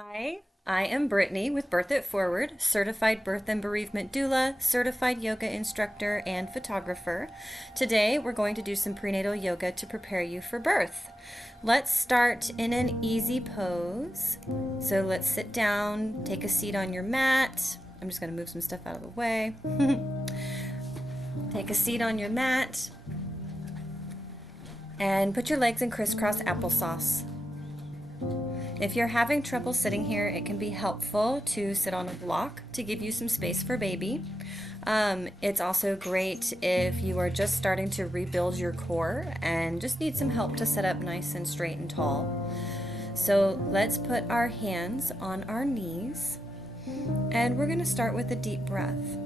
Hi, I am Brittany with Birth It Forward, certified birth and bereavement doula, certified yoga instructor, and photographer. Today we're going to do some prenatal yoga to prepare you for birth. Let's start in an easy pose. So let's sit down, take a seat on your mat. I'm just going to move some stuff out of the way. Take a seat on your mat and put your legs in crisscross applesauce. If you're having trouble sitting here, it can be helpful to sit on a block to give you some space for baby. It's also great if you are just starting to rebuild your core and just need some help to sit up nice and straight and tall. So let's put our hands on our knees, and we're going to start with a deep breath.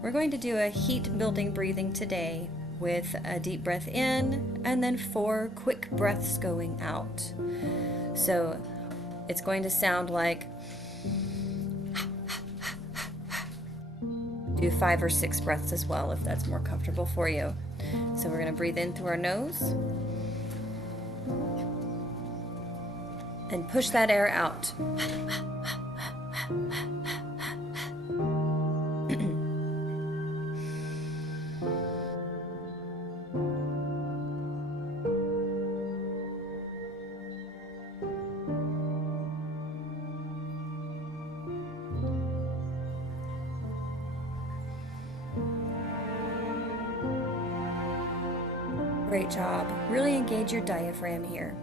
We're going to do a heat building breathing today with a deep breath in and then 4 quick breaths going out. So it's going to sound like do 5 or 6 breaths as well if that's more comfortable for you. So we're going to breathe in through our nose and push that air out. Great job. Really engage your diaphragm here.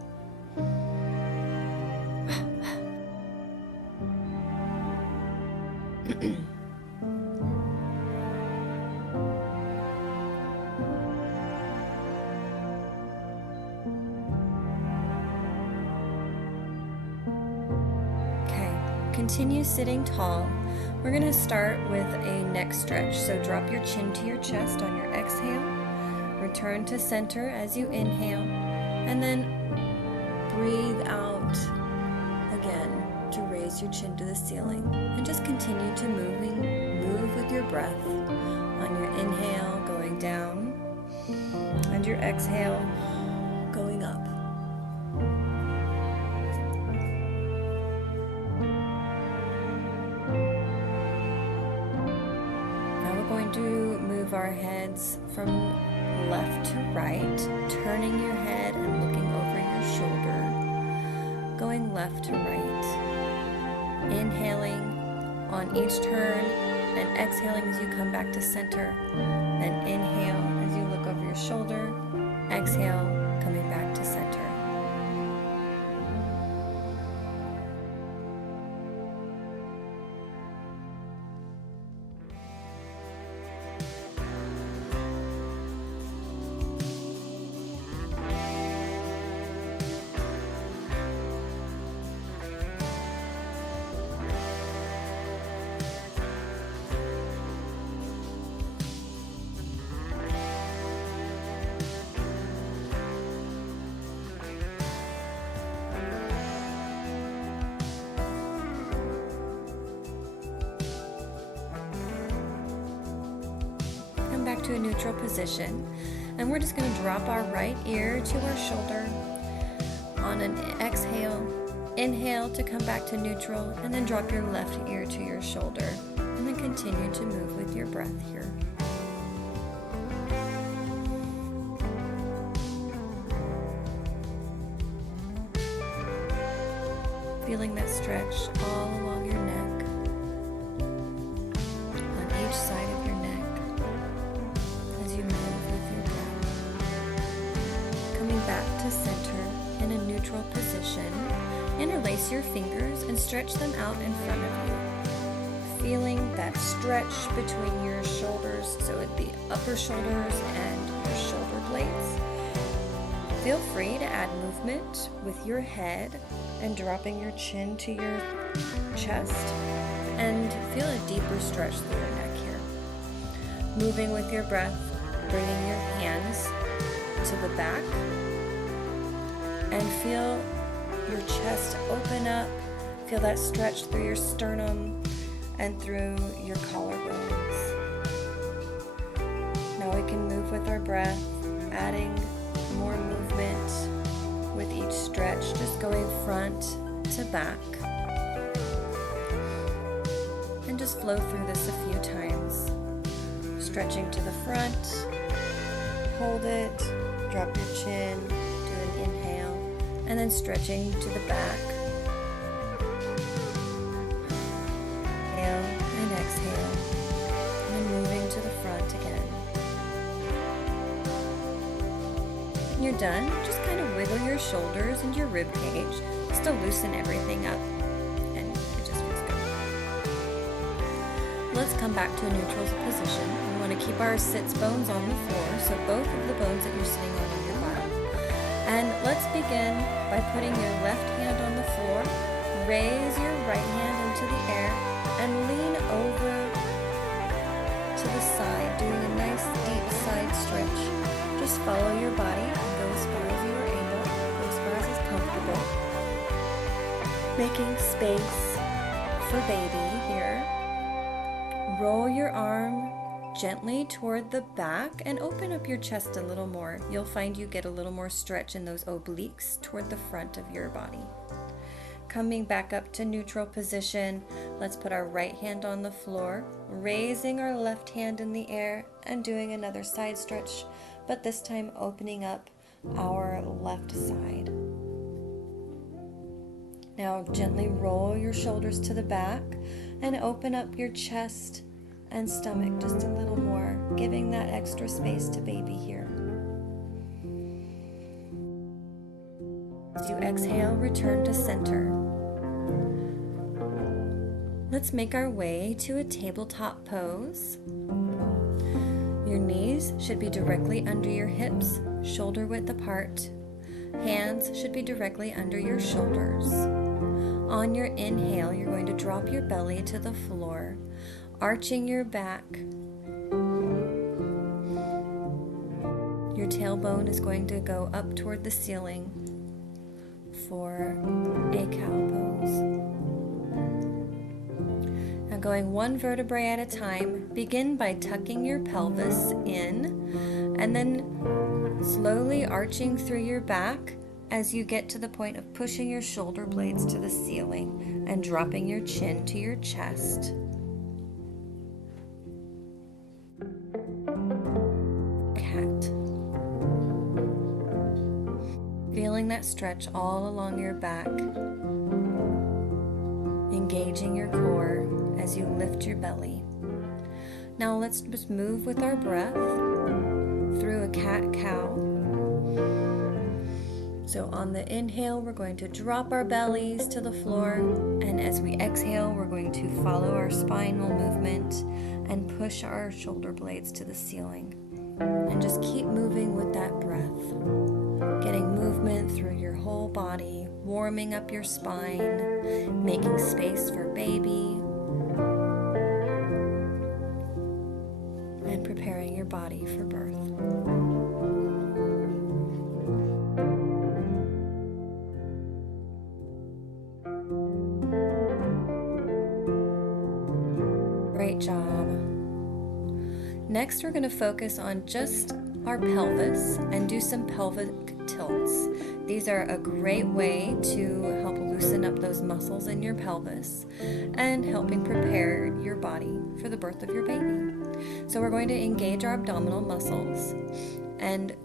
Okay, continue sitting tall. We're going to start with a neck stretch. So drop your chin to your chest on your exhale. Return to center as you inhale, and then breathe out again to raise your chin to the ceiling. And just continue to move with your breath on your inhale going down and your exhale going up. Now we're going to move our heads from left to right, turning your head and looking over your shoulder, going left to right, inhaling on each turn and exhaling as you come back to center, then inhale as you look over your shoulder, exhale, coming back to center. Back to a neutral position, and we're just going to drop our right ear to our shoulder on an exhale. Inhale to come back to neutral, and then drop your left ear to your shoulder, and then continue to move with your breath here. Feeling that stretch all along your neck, on each side of your neck. Back to center in a neutral position. Interlace your fingers and stretch them out in front of you. Feeling that stretch between your shoulders, so it'd be upper shoulders and your shoulder blades. Feel free to add movement with your head and dropping your chin to your chest, and feel a deeper stretch through your neck here. Moving with your breath, bringing your hands to the back, and feel your chest open up. Feel that stretch through your sternum and through your collarbones. Now we can move with our breath, adding more movement with each stretch, just going front to back. just flow through this a few times. Stretching to the front, hold it, drop your chin, do an inhale, and then stretching to the back. Inhale and exhale, and then moving to the front again. When you're done, just kind of wiggle your shoulders and your rib cage just to loosen everything up, and it just feels good. Let's come back to a neutral position. We want to keep our sits bones on the floor, so both of the bones that you're sitting on your bottom. And let's begin by putting your left hand on the floor, raise your right hand into the air, and lean over to the side, doing a nice deep side stretch. Just follow your body and go as far as you are able, go as far as is comfortable. Making space for baby here. Roll your arm gently toward the back and open up your chest a little more. You'll find you get a little more stretch in those obliques toward the front of your body. Coming back up to neutral position, let's put our right hand on the floor, raising our left hand in the air and doing another side stretch, but this time opening up our left side. Now gently roll your shoulders to the back and open up your chest and stomach just a little more, giving that extra space to baby here. As you exhale, return to center. Let's make our way to a tabletop pose. Your knees should be directly under your hips, shoulder width apart. Hands should be directly under your shoulders. On your inhale, you're going to drop your belly to the floor, arching your back. Your tailbone is going to go up toward the ceiling for a cow pose. Now going one vertebrae at a time, begin by tucking your pelvis in and then slowly arching through your back as you get to the point of pushing your shoulder blades to the ceiling and dropping your chin to your chest. Cat. Feeling that stretch all along your back, engaging your core as you lift your belly. Now let's just move with our breath through a cat-cow. So on the inhale, we're going to drop our bellies to the floor, and as we exhale, we're going to follow our spinal movement and push our shoulder blades to the ceiling. And just keep moving with that breath, getting movement through your whole body, warming up your spine, making space for baby, and preparing your body for birth. Great job. Next, we're going to focus on just our pelvis and do some pelvic tilts. These are a great way to help loosen up those muscles in your pelvis and helping prepare your body for the birth of your baby. So we're going to engage our abdominal muscles, and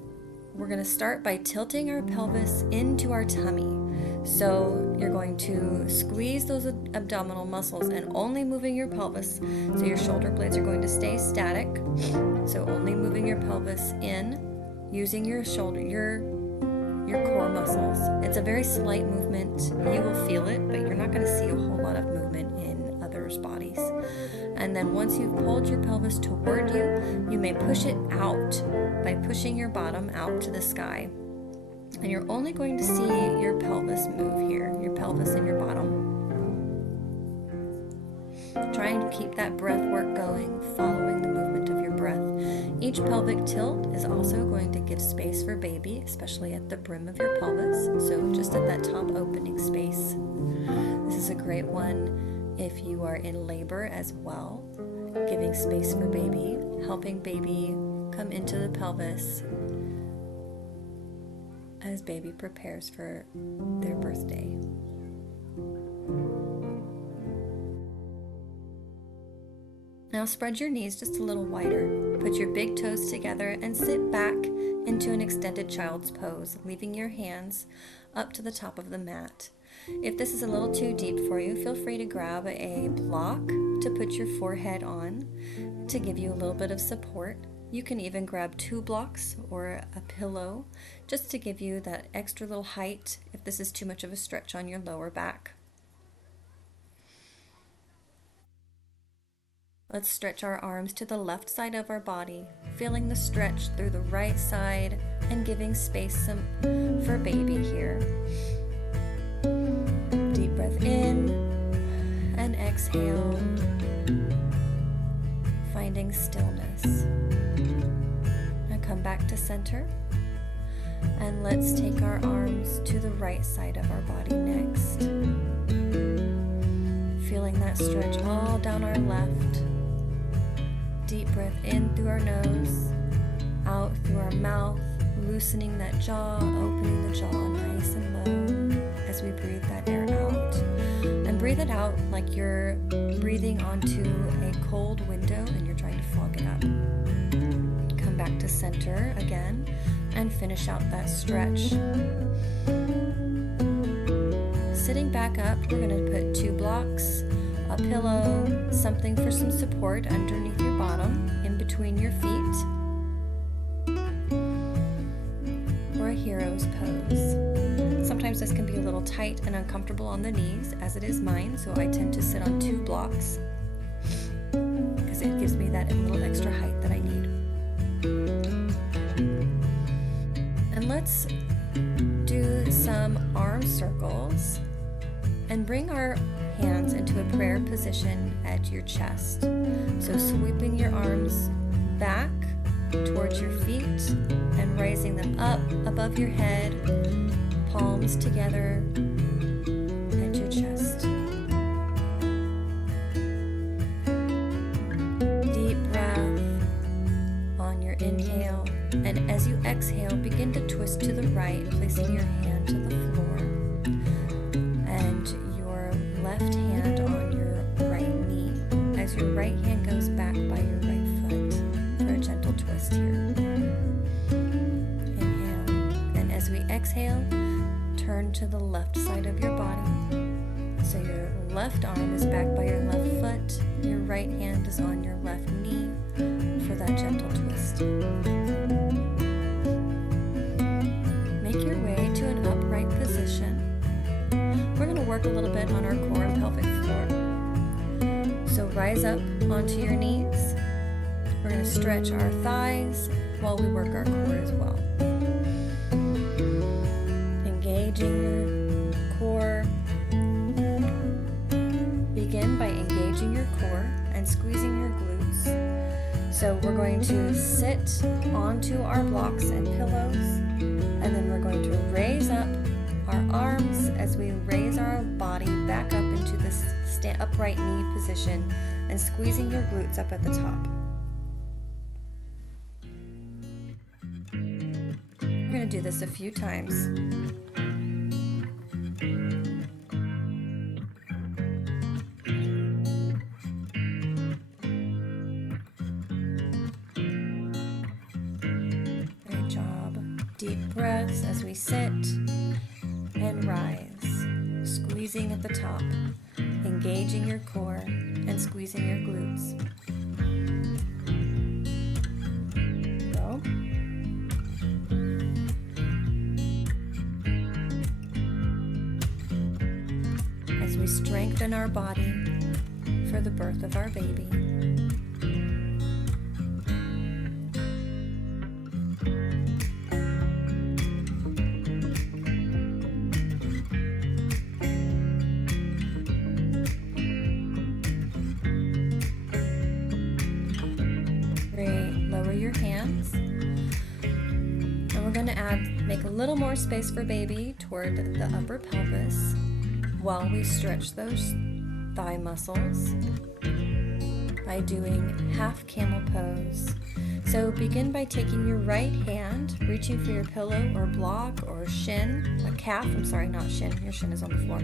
we're going to start by tilting our pelvis into our tummy. So you're going to squeeze those abdominal muscles and only moving your pelvis. So your shoulder blades are going to stay static. So only moving your pelvis in, using your shoulder, your core muscles. It's a very slight movement. You will feel it, but you're not going to see a whole lot of movement in others' bodies. And then once you've pulled your pelvis toward you, you may push it out by pushing your bottom out to the sky. And you're only going to see your pelvis move here, your pelvis and your bottom. Trying to keep that breath work going, following the movement of your breath. Each pelvic tilt is also going to give space for baby, especially at the brim of your pelvis, so just at that top opening space. This is a great one if you are in labor as well, giving space for baby, helping baby come into the pelvis as baby prepares for their birthday. Now spread your knees just a little wider. Put your big toes together and sit back into an extended child's pose, leaving your hands up to the top of the mat. If this is a little too deep for you, feel free to grab a block to put your forehead on to give you a little bit of support. You can even grab 2 blocks or a pillow just to give you that extra little height if this is too much of a stretch on your lower back. Let's stretch our arms to the left side of our body, feeling the stretch through the right side and giving space for baby here. Deep breath in and exhale, finding stillness. Now come back to center, and let's take our arms to the right side of our body next. Feeling that stretch all down our left. Deep breath in through our nose, out through our mouth, loosening that jaw, opening the jaw nice and low as we breathe that air out. And breathe it out like you're breathing onto a cold window and you're trying to fog it up. Come back to center again and finish out that stretch. Sitting back up, we're going to put 2 blocks, a pillow, something for some support underneath your bottom, in between your feet, or a hero's pose. Sometimes this can be a little tight and uncomfortable on the knees, as it is mine, so I tend to sit on 2 blocks because it gives me that little extra height that I need. And let's do some arm circles and bring our hands into a prayer position at your chest. So sweeping your arms back towards your feet and raising them up above your head, palms together at your chest. Deep breath on your inhale, and as you exhale, begin to twist to the right, placing your hand to the floor and your left hand on your right knee as your right hand goes back by your right foot for a gentle twist here. Inhale, and as we exhale, turn to the left side of your body. So your left arm is back by your left foot, your right hand is on your left knee for that gentle twist. Make your way to an upright position. We're going to work a little bit on our core and pelvic floor. So rise up onto your knees. We're going to stretch our thighs while we work our core as well. Engaging your core. Begin by engaging your core and squeezing your glutes. So we're going to sit onto our blocks and pillows, and then we're going to raise up our arms as we raise our body back up into this upright knee position and squeezing your glutes up at the top. We're going to do this a few times. Great job. Deep breaths as we sit and rise, squeezing at the top, engaging your core and squeezing your glutes. Go. As we strengthen our body for the birth of our baby. Lower your hands, and we're going to make a little more space for baby toward the upper pelvis while we stretch those thigh muscles by doing half camel pose. So begin by taking your right hand, reaching for your pillow or block or shin, a calf, I'm sorry, not shin, your shin is on the floor,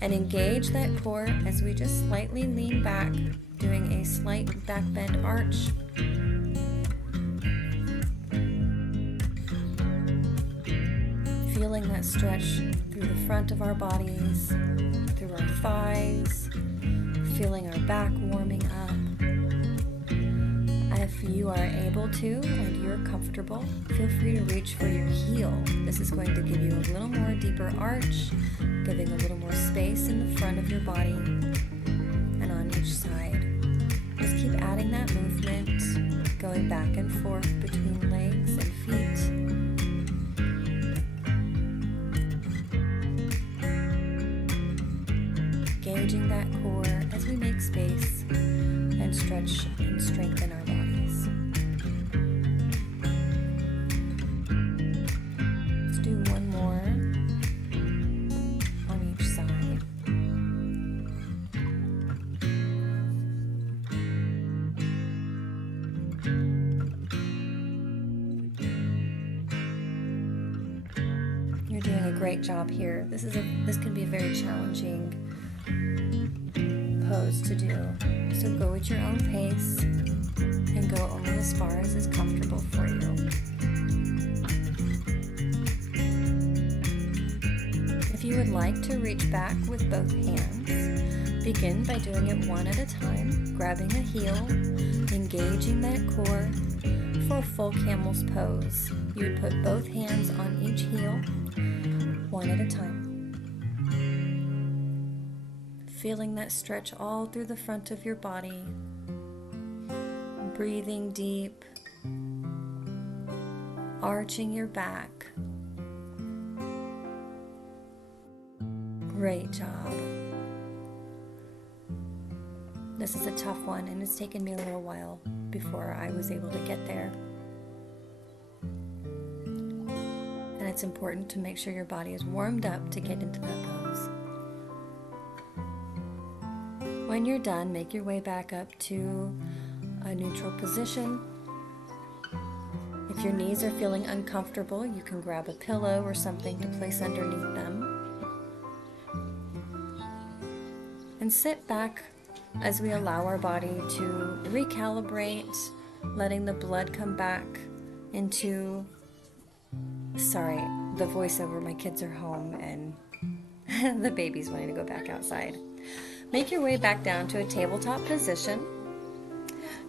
and engage that core as we just slightly lean back doing a slight back bend arch. Feeling that stretch through the front of our bodies, through our thighs, feeling our back warming up. If you are able to and you're comfortable, feel free to reach for your heel. This is going to give you a little more deeper arch, giving a little more space in the front of your body and on each side. Just keep adding that movement, going back and forth between legs and feet. Engaging that core as we make space and stretch and strengthen our bodies. Let's do one more on each side. You're doing a great job here. This can be a very challenging pose to do. So go at your own pace and go only as far as is comfortable for you. If you would like to reach back with both hands, begin by doing it one at a time, grabbing a heel, engaging that core. For a full camel's pose, you would put both hands on each heel, one at a time. Feeling that stretch all through the front of your body. Breathing deep. Arching your back. Great job. This is a tough one, and it's taken me a little while before I was able to get there. And it's important to make sure your body is warmed up to get into that pose. When you're done, make your way back up to a neutral position. If your knees are feeling uncomfortable, you can grab a pillow or something to place underneath them. And sit back as we allow our body to recalibrate, letting the blood come back into... Sorry, the voiceover, my kids are home and the baby's wanting to go back outside. Make your way back down to a tabletop position,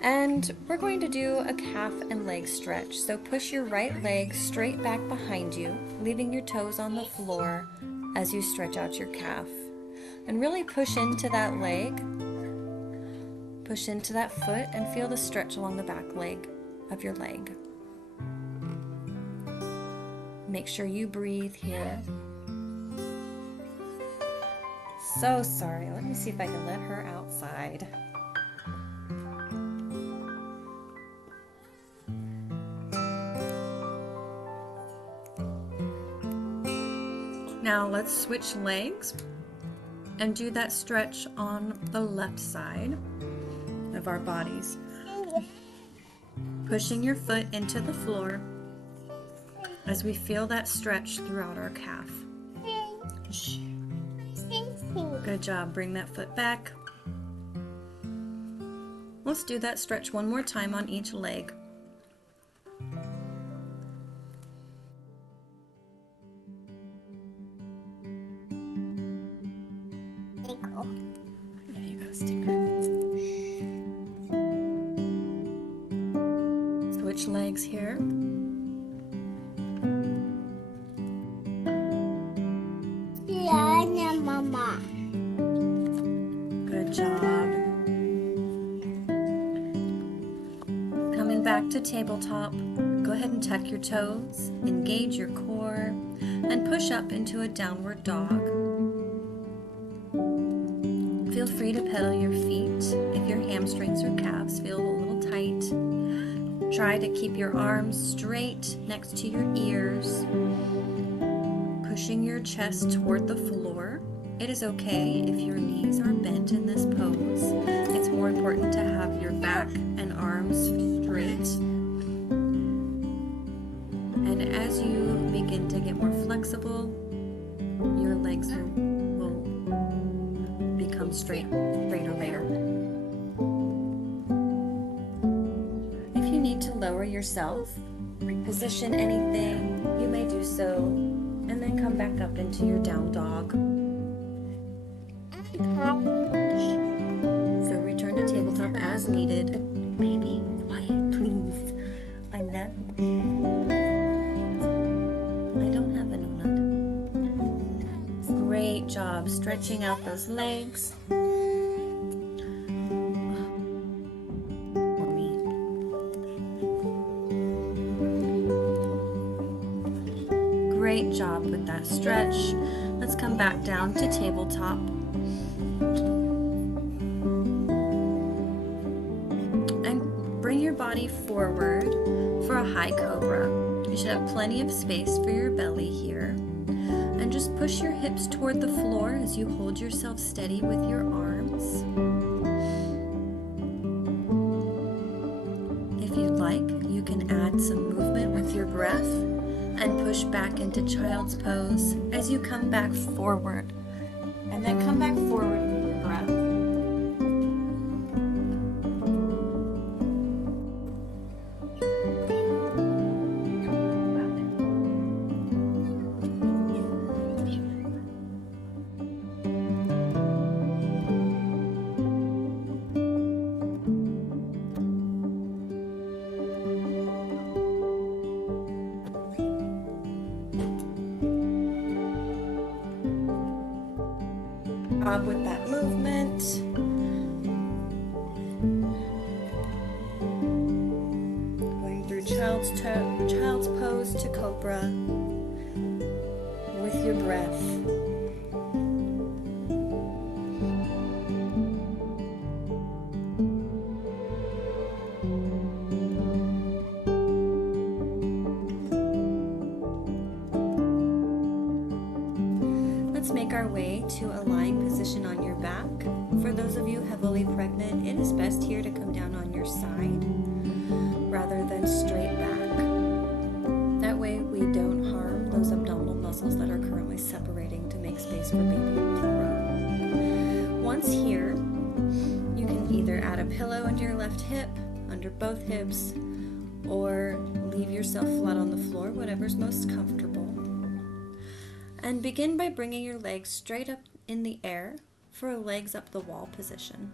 and we're going to do a calf and leg stretch. So push your right leg straight back behind you, leaving your toes on the floor as you stretch out your calf. And really push into that leg, push into that foot, and feel the stretch along the back leg of your leg. Make sure you breathe here. So sorry. Let me see if I can let her outside. Now let's switch legs and do that stretch on the left side of our bodies. Pushing your foot into the floor as we feel that stretch throughout our calf. Good job. Bring that foot back. Let's do that stretch one more time on each leg. There you go, sticker. Switch legs here. Mama. Good job. Coming back to tabletop, go ahead and tuck your toes, engage your core, and push up into a downward dog. Feel free to pedal your feet if your hamstrings or calves feel a little tight. Try to keep your arms straight next to your ears, pushing your chest toward the floor. It is okay if your knees are bent in this pose. It's more important to have your back and arms straight. And as you begin to get more flexible, your legs will become straighter later. yourself, reposition anything, you may do so, and then come back up into your down dog. So return to tabletop as needed. Baby, quiet, please. I'm not. I don't have a donut. Great job stretching out those legs. Great job with that stretch. Let's come back down to tabletop. And bring your body forward for a high cobra. You should have plenty of space for your belly here. And just push your hips toward the floor as you hold yourself steady with your arms. If you'd like, you can add some movement with your breath and push back into child's pose as you come back forward. And then come back forward with your breath. With that movement. Going through child's pose to cobra with your breath. Let's make our way to a lying position on your back. For those of you heavily pregnant, it is best here to come down on your side rather than straight back. That way we don't harm those abdominal muscles that are currently separating to make space for baby to grow. Once here, you can either add a pillow under your left hip, under both hips, or leave yourself flat on the floor, whatever's most comfortable. And begin by bringing your legs straight up in the air for a legs up the wall position.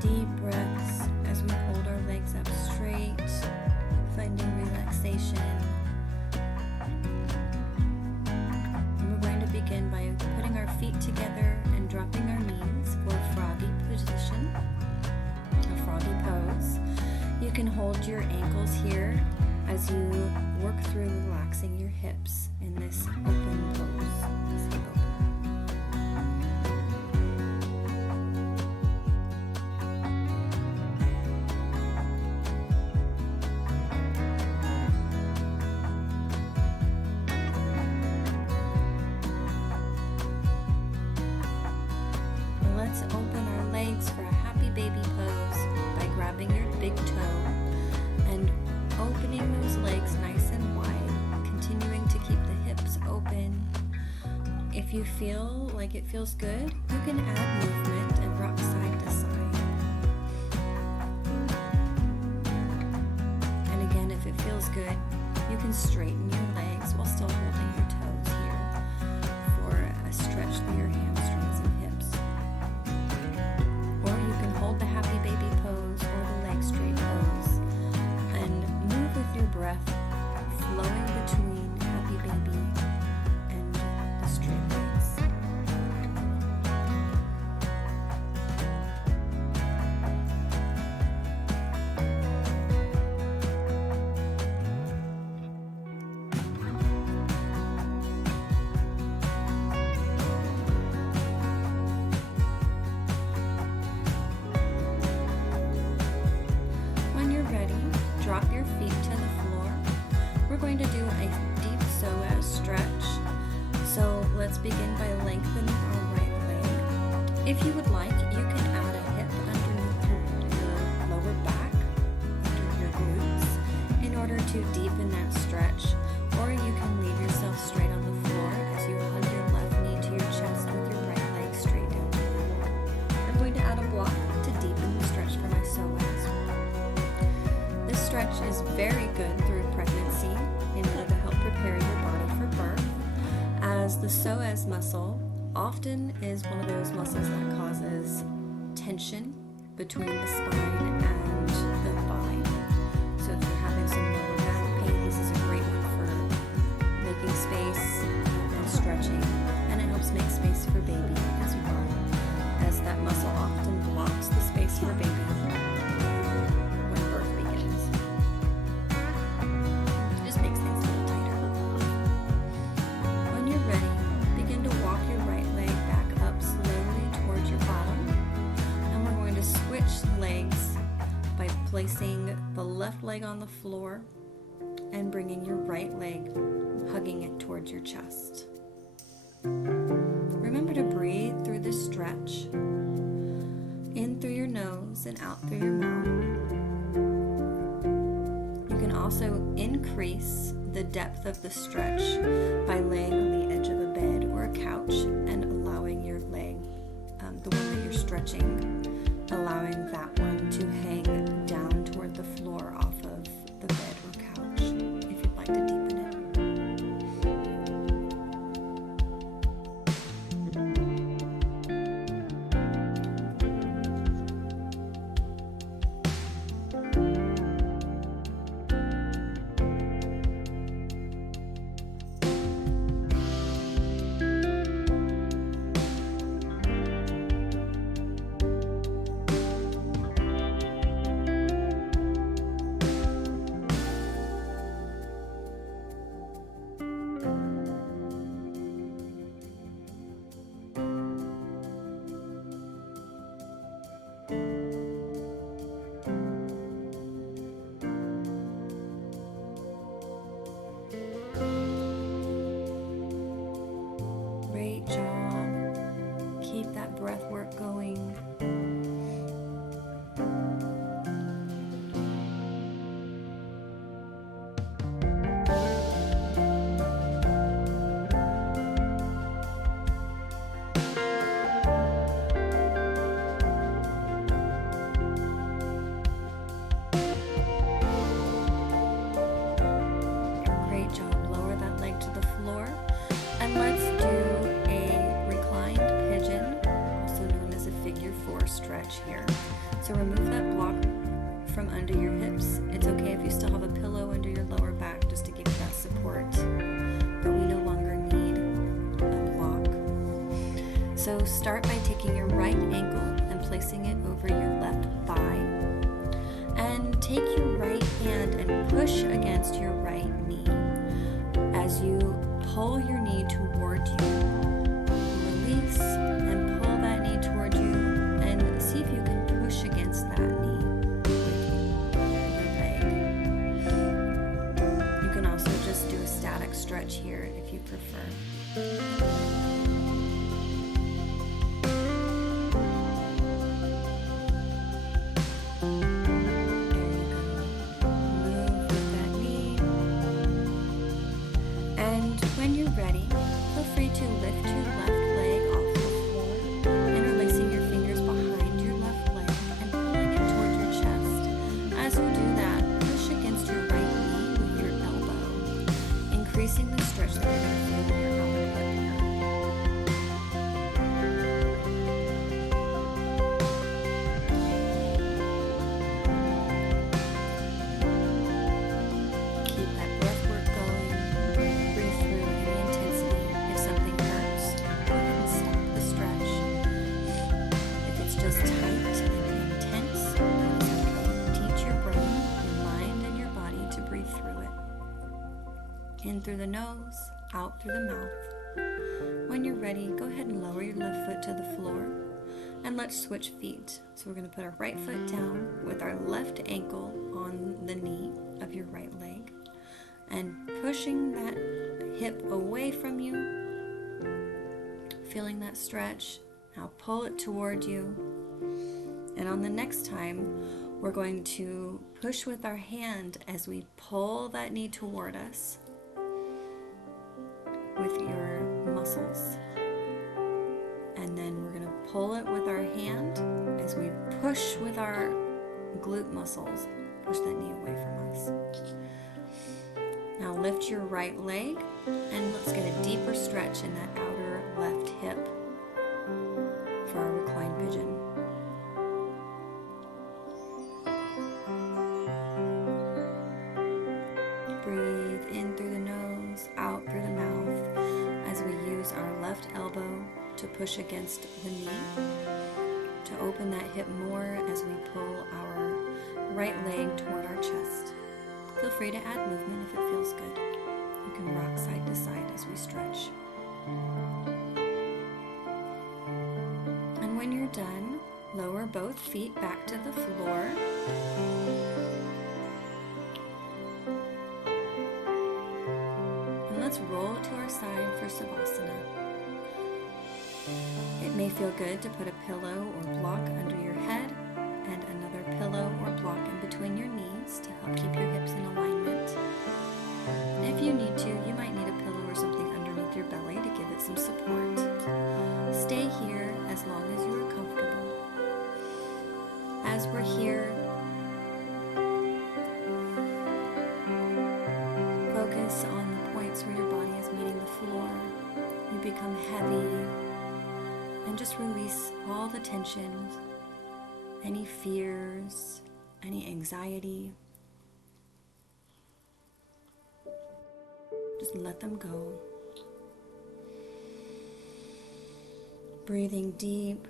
Deep breaths as we hold our legs up straight. Finding relaxation. And we're going to begin by putting our feet together and dropping our knees for a froggy position, a froggy pose. You can hold your ankles here as you work through relaxing your hips in this open pose, this hip opener. Let's open our legs for a happy baby pose by grabbing your big toe and opening those legs nice and wide, continuing to keep the hips open. If you feel like it feels good, you can add movement and rock side to side. And again, if it feels good, you can straighten your legs while still holding your toes here for a stretch through your hamstrings and hips. Or you can hold the happy baby pose or the leg straight pose and move with your breath flowing between happy baby and the straight legs. Drop your feet to the floor. We're going to do a deep psoas stretch. So let's begin by lengthening our right leg. If you would like, you can add a hip to deepen that stretch, or you can leave yourself straight on the floor as you hug your left knee to your chest with your right leg straight down to the floor. I'm going to add a block to deepen the stretch for my psoas. This stretch is very good through pregnancy in order to help prepare your body for birth, as the psoas muscle often is one of those muscles that causes tension between the spine and the thigh. So if you're having some lower back pain, this is a great one for making space and stretching, and it helps make space for baby as well, as that muscle often blocks the space for baby when birth begins. It just makes things a little tighter. When you're ready, begin to walk your right leg back up slowly towards your bottom, and we're going to switch legs by placing the left leg on the floor and bringing your right leg, hugging it towards your chest. Remember to breathe through the stretch, in through your nose and out through your mouth. You can also increase the depth of the stretch by laying on the edge of a bed or a couch and allowing your leg, the one that you're stretching, allowing that one to hang down toward the floor off of the bed or couch if you'd like to deepen it. Great job. Keep that breath work going. Great job. Lower that leg to the floor. And let's do a reclined pigeon, also known as a figure 4 stretch here. So remove that block from under your hips. It's okay if you still have a pillow under your lower back just to give you that support, but we no longer need a block. So start by taking your right ankle and placing it over your left thigh. And take your right hand and push against your right knee. As you pull your knee toward you, release and pull that knee toward you, and see if you can push against that knee with your leg. You can also just do a static stretch here if you prefer. When you're ready, feel free to lift your left leg off the floor, interlacing your fingers behind your left leg and pulling it toward your chest. As you do that, push against your right knee with your elbow, increasing the stretch that you're going to feel in your outer hip here. Keep that breath work going. Breathe through any intensity. If something hurts, go ahead and stop the stretch. If it's just tight and intense, that's okay. Teach your brain, your mind, and your body to breathe through it. In through the nose, out through the mouth. When you're ready, go ahead and lower your left foot to the floor. And let's switch feet. So we're going to put our right foot down with our left ankle on the knee of your right leg. And pushing that hip away from you, feeling that stretch. Now pull it toward you. And on the next time, We're going to push with our hand as we pull that knee toward us with your muscles. And then we're going to pull it with our hand as we push with our glute muscles. Push that knee away from us. Now lift your right leg and let's get a deeper stretch in that outer left hip for our reclined pigeon. Breathe in through the nose, out through the mouth as we use our left elbow to push against the knee, to open that hip more as we pull our right leg toward our chest. Feel free to add movement if it feels good. You can rock side to side as we stretch. And when you're done, lower both feet back to the floor. And let's roll to our side for Savasana. It may feel good to put a pillow or block under your head and another pillow or block in between your knees to help keep your hips in alignment. And if you need to, you might need a pillow or something underneath your belly to give it some support. Stay here as long as you are comfortable. As we're here, focus on the points where your body is meeting the floor. You become heavy and just release all the tension, any fears, any anxiety. Just let them go. Breathing deep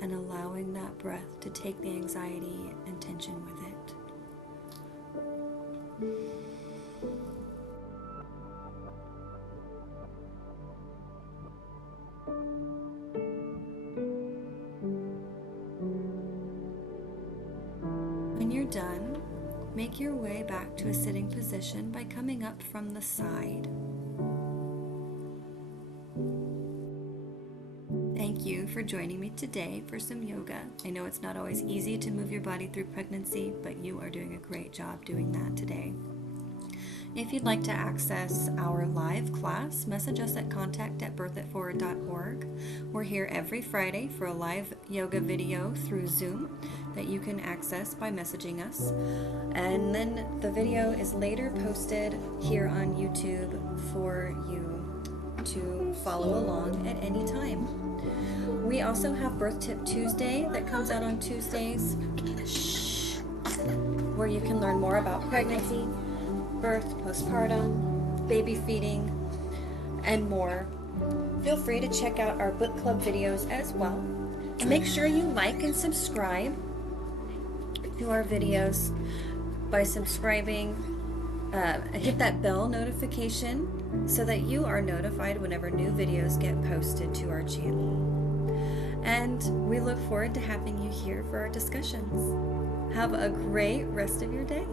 and allowing that breath to take the anxiety and tension with it. When you're done, make your way back to a sitting position by coming up from the side. Thank you for joining me today for some yoga. I know it's not always easy to move your body through pregnancy, but you are doing a great job doing that today. If you'd like to access our live class, message us at contact@birthitforward.org. We're here every Friday for a live yoga video through Zoom that you can access by messaging us. And then the video is later posted here on YouTube for you to follow along at any time. We also have Birth Tip Tuesday that comes out on Tuesdays, where you can learn more about pregnancy, birth, postpartum, baby feeding, and more. Feel free to check out our book club videos as well. And make sure you like and subscribe to our videos by subscribing. Hit that bell notification so that you are notified whenever new videos get posted to our channel. And we look forward to having you here for our discussions. Have a great rest of your day.